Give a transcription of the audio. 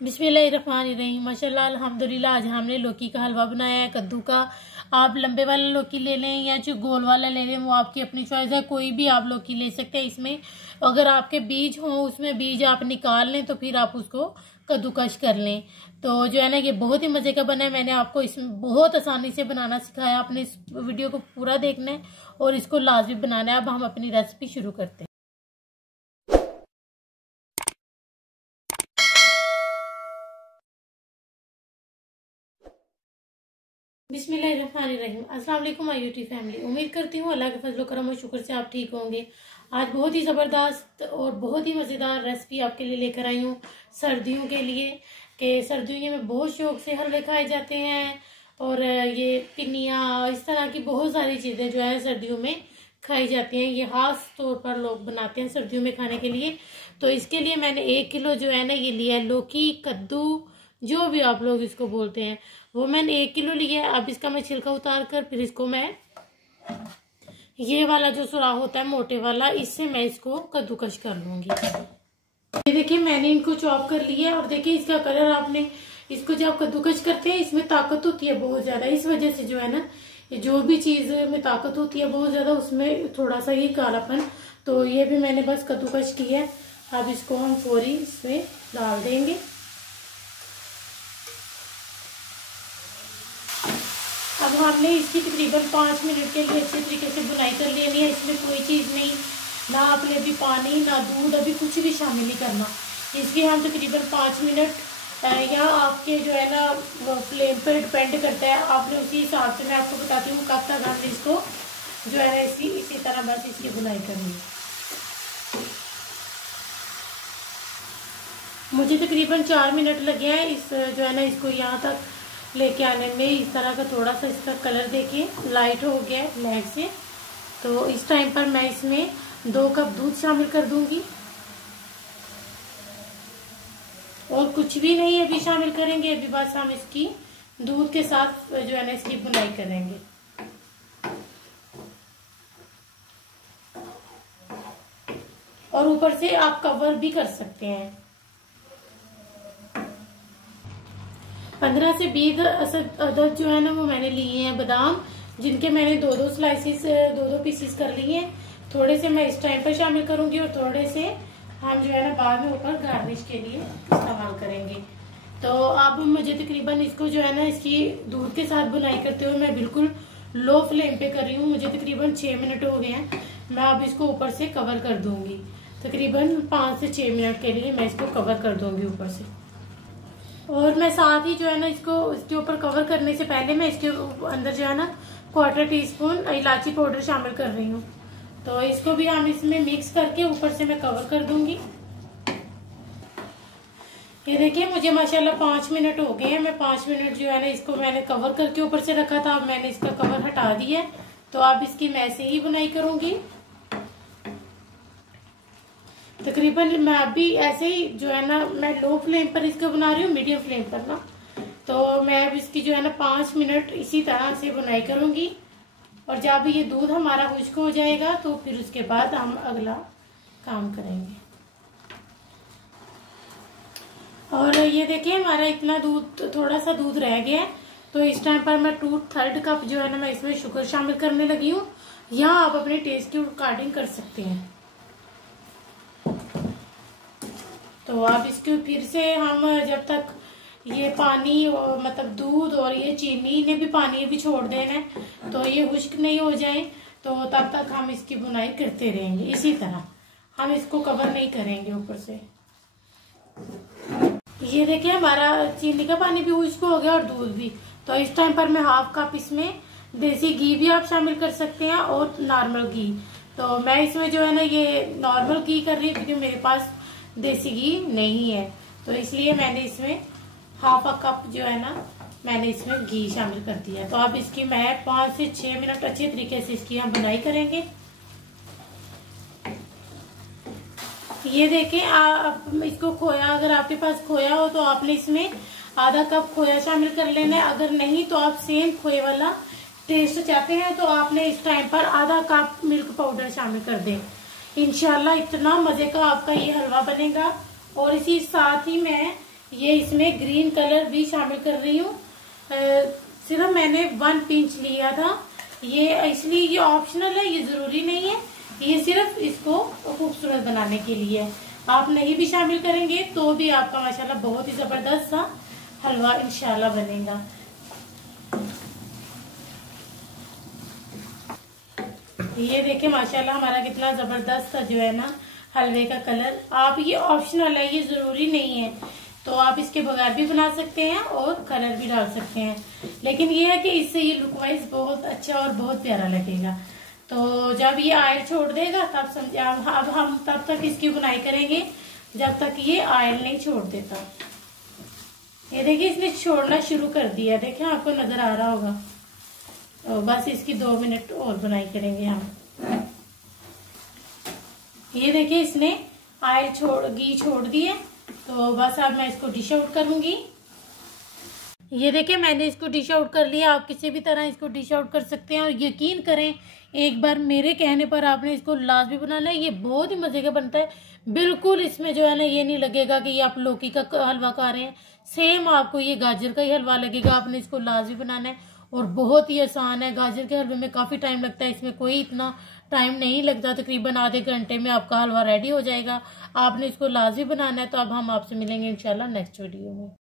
बिस्मिल्लाहिर्रहमानिर्रहीम। माशाल्लाह अल्हम्दुलिल्लाह। आज हमने लौकी का हलवा बनाया है, कद्दू का। आप लंबे वाला लौकी ले लें या जो गोल वाला ले लें, वो आपकी अपनी चॉइस है। कोई भी आप लौकी ले सकते हैं। इसमें अगर आपके बीज हों, उसमें बीज आप निकाल लें तो फिर आप उसको कद्दूकश कर लें। तो जो है ना, ये बहुत ही मज़े का बना है। मैंने आपको इसमें बहुत आसानी से बनाना सिखाया। आपने इस वीडियो को पूरा देखना है और इसको लाजमी बनाना है। अब हम अपनी रेसिपी शुरू करते हैं। बिस्मिल्लाहिर्रहमानिर्रहीम। अस्सलाम वालेकुम माय यूट्यूब फैमिली। उम्मीद करती हूँ अल्लाह के फजल करम और शुक्र से आप ठीक होंगे। आज बहुत ही ज़बरदस्त और बहुत ही मज़ेदार रेसिपी आपके लिए लेकर आई हूँ सर्दियों के लिए। कि सर्दियों में बहुत शौक से हलवे खाए जाते हैं और ये पिनिया, इस तरह की बहुत सारी चीज़ें जो है सर्दियों में खाई जाती हैं। ये खास तौर पर लोग बनाते हैं सर्दियों में खाने के लिए। तो इसके लिए मैंने 1 किलो जो है ना, ये लिया है लौकी, कद्दू, जो भी आप लोग इसको बोलते हैं, वो मैंने 1 किलो लिया है। अब इसका मैं छिलका उतार कर फिर इसको मैं ये वाला जो सुराख होता है मोटे वाला, इससे मैं इसको कद्दूकश कर लूंगी। ये देखिए मैंने इनको चॉप कर लिया है और देखिए इसका कलर, आपने इसको जब कद्दूकश करते हैं इसमें ताकत होती है बहुत ज्यादा। इस वजह से जो है ना, जो भी चीज में ताकत होती है बहुत ज्यादा, उसमें थोड़ा सा ही कालापन। तो ये भी मैंने बस कद्दूकश किया है। अब इसको हम फौरी इसमें डाल देंगे। अब हमने इसकी तकरीबन 5 मिनट के लिए अच्छे तरीके से बुनाई कर लेनी है। इसमें कोई चीज़ नहीं, ना आपने अभी पानी ना दूध अभी कुछ भी शामिल नहीं करना। इसकी हम तकरीबन 5 मिनट, या आपके जो है ना फ्लेम पर डिपेंड करता है, आपने उसी हिसाब से मैं आपको बताती हूँ कब तक हमने इसको जो है ना इसी तरह बस इसकी बुनाई करनी है। मुझे तकरीबन 4 मिनट लगे हैं इस जो है ना इसको यहाँ तक लेके आने में। इस तरह का थोड़ा सा इसका कलर देखिए लाइट हो गया है ब्लैक से। तो इस टाइम पर मैं इसमें 2 कप दूध शामिल कर दूंगी और कुछ भी नहीं अभी शामिल करेंगे। अभी बस हम इसकी दूध के साथ जो है ना इसकी बुनाई करेंगे। और ऊपर से आप कवर भी कर सकते हैं। 15 से 20 अदद जो है ना वो मैंने लिए हैं बादाम, जिनके मैंने 2-2 स्लाइसिस 2-2 पीसीस कर लिए हैं। थोड़े से मैं इस टाइम पर शामिल करूंगी और थोड़े से हम जो है ना बाद में ऊपर गार्निश के लिए इस्तेमाल करेंगे। तो अब मुझे तकरीबन इसको जो है ना इसकी दूध के साथ बुनाई करते हुए मैं बिल्कुल लो फ्लेम पे कर रही हूँ। मुझे तकरीबन 6 मिनट हो गए हैं। मैं अब इसको ऊपर से कवर कर दूंगी। तकरीबन 5 से 6 मिनट के लिए मैं इसको कवर कर दूंगी ऊपर से। और मैं साथ ही जो है ना इसको इसके ऊपर कवर करने से पहले मैं इसके अंदर जो है ना 1/4 टीस्पून इलायची पाउडर शामिल कर रही हूँ। तो इसको भी हम इसमें मिक्स करके ऊपर से मैं कवर कर दूंगी। ये देखिए मुझे माशाल्लाह 5 मिनट हो गए हैं। मैं 5 मिनट जो है ना इसको मैंने कवर करके ऊपर से रखा था। अब मैंने इसका कवर हटा दिया है। तो अब इसकी मैं ऐसे ही बुनाई करूंगी। तकरीबन मैं अभी ऐसे ही जो है ना, मैं लो फ्लेम पर इसको बना रही हूँ, मीडियम फ्लेम पर ना। तो मैं अब इसकी जो है ना 5 मिनट इसी तरह से बुनाई करूंगी। और जब ये दूध हमारा खुश्क हो जाएगा तो फिर उसके बाद हम अगला काम करेंगे। और ये देखिए हमारा इतना दूध, थोड़ा सा दूध रह गया है। तो इस टाइम पर मैं 2/3 कप जो है ना मैं इसमें शुगर शामिल करने लगी हूँ। यहाँ आप अपने टेस्ट के अकॉर्डिंग कर सकते हैं। तो अब इसको फिर से हम जब तक ये पानी और मतलब दूध और ये चीनी ने भी पानी भी छोड़ देना है, तो ये खुश्क नहीं हो जाए, तो तब तक हम इसकी बुनाई करते रहेंगे। इसी तरह हम इसको कवर नहीं करेंगे ऊपर से। ये देखिए हमारा चीनी का पानी भी खुश्क हो गया और दूध भी। तो इस टाइम पर मैं 1/2 कप इसमें देसी घी भी आप शामिल कर सकते हैं और नॉर्मल घी। तो मैं इसमें जो है ना ये नॉर्मल घी कर रही हूँ क्योंकि मेरे पास देसी घी नहीं है। तो इसलिए मैंने इसमें 1/2 कप जो है ना मैंने इसमें घी शामिल कर दिया। तो अब इसकी मैं 5 से 6 मिनट अच्छे तरीके से इसकी हम बुनाई करेंगे। ये देखें आप इसको खोया, अगर आपके पास खोया हो तो आपने इसमें आधा कप खोया शामिल कर लेना है। अगर नहीं तो आप सेम खोए वाला टेस्ट चाहते हैं तो आपने इस टाइम पर आधा कप मिल्क पाउडर शामिल कर दें। इंशाल्लाह इतना मजे का आपका ये हलवा बनेगा। और इसी साथ ही मैं ये इसमें ग्रीन कलर भी शामिल कर रही हूँ। सिर्फ मैंने 1 पिंच लिया था, ये इसलिए ये ऑप्शनल है, ये जरूरी नहीं है, ये सिर्फ इसको खूबसूरत बनाने के लिए है। आप नहीं भी शामिल करेंगे तो भी आपका माशाल्लाह बहुत ही जबरदस्त सा हलवा इंशाल्लाह बनेगा। ये देखिए माशाल्लाह हमारा कितना जबरदस्त सा जो है ना हलवे का कलर। आप ये ऑप्शनल है, ये जरूरी नहीं है, तो आप इसके बगैर भी बना सकते हैं और कलर भी डाल सकते हैं, लेकिन ये है कि इससे ये लुक वाइज बहुत अच्छा और बहुत प्यारा लगेगा। तो जब ये ऑयल छोड़ देगा तब समझे, अब हम तब तक इसकी बुनाई करेंगे जब तक ये ऑयल नहीं छोड़ देता। ये देखिए इसने छोड़ना शुरू कर दिया, देखिए आपको नजर आ रहा होगा। तो बस इसकी 2 मिनट और बुनाई करेंगे हम। ये देखिए इसने ऑयल घी छोड़ दिए, तो बस अब मैं इसको डिश आउट करूंगी। ये देखिए मैंने इसको डिश आउट कर लिया। आप किसी भी तरह इसको डिश आउट कर सकते हैं, और यकीन करें एक बार मेरे कहने पर आपने इसको लाजमी बनाना है, ये बहुत ही मजे का बनता है। बिल्कुल इसमें जो है ना ये नहीं लगेगा कि ये आप लौकी का हलवा खा रहे हैं, सेम आपको ये गाजर का ही हलवा लगेगा। आपने इसको लाजमी बनाना है और बहुत ही आसान है। गाजर के हलवे में काफी टाइम लगता है, इसमें कोई इतना टाइम नहीं लगता, तकरीबन आधे घंटे में आपका हलवा रेडी हो जाएगा। आपने इसको लाजमी बनाना है। तो अब हम आपसे मिलेंगे इंशाल्लाह नेक्स्ट वीडियो में।